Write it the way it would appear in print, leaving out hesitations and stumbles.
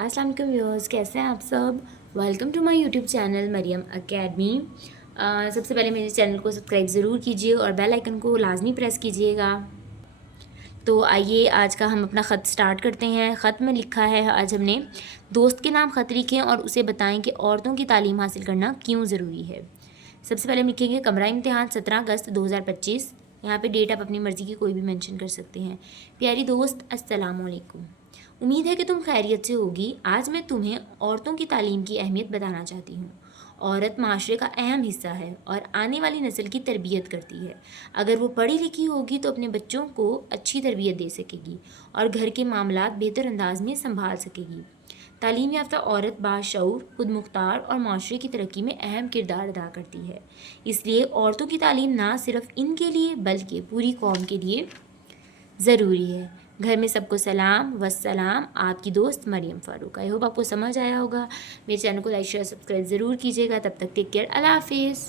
अस्सलाम वालेकुम व्यूअर्स, कैसे हैं आप सब। Welcome to my YouTube channel Maryam academy. सबसे पहले मेरे चैनल को सब्सक्राइब ज़रूर कीजिए और बेल आइकन को लाजमी प्रेस कीजिएगा। तो आइए आज का हम अपना ख़त स्टार्ट करते हैं। ख़त में लिखा है आज हमने, दोस्त के नाम ख़त लिखें और उसे बताएं कि औरतों की तालीम हासिल करना क्यों ज़रूरी है। सबसे पहले हम लिखेंगे कमरा इम्तिहान 17 अगस्त 2025। यहाँ पे डेट आप अपनी मर्ज़ी की कोई भी मेंशन कर सकते हैं। प्यारी दोस्त, अस्सलाम वालेकुम। उम्मीद है कि तुम खैरियत से होगी। आज मैं तुम्हें औरतों की तालीम की अहमियत बताना चाहती हूँ। औरत माशरे का अहम हिस्सा है और आने वाली नस्ल की तरबियत करती है। अगर वो पढ़ी लिखी होगी तो अपने बच्चों को अच्छी तरबियत दे सकेगी और घर के मामलात बेहतर अंदाज में संभाल सकेगी। तालीम याफ्ता औरत बाशऊर, खुद मुख्तार और माशरे की तरक्की में अहम किरदार अदा करती है। इसलिए औरतों की तालीम ना सिर्फ इनके लिए बल्कि पूरी कौम के लिए ज़रूरी है। घर में सबको सलाम वस्सलाम, आपकी दोस्त मरियम फ़ारूक। आई होप आपको समझ आया होगा। मेरे चैनल को लाइक शेयर सब्सक्राइब ज़रूर कीजिएगा। तब तक टेक केयर, अल्लाह हाफिज़।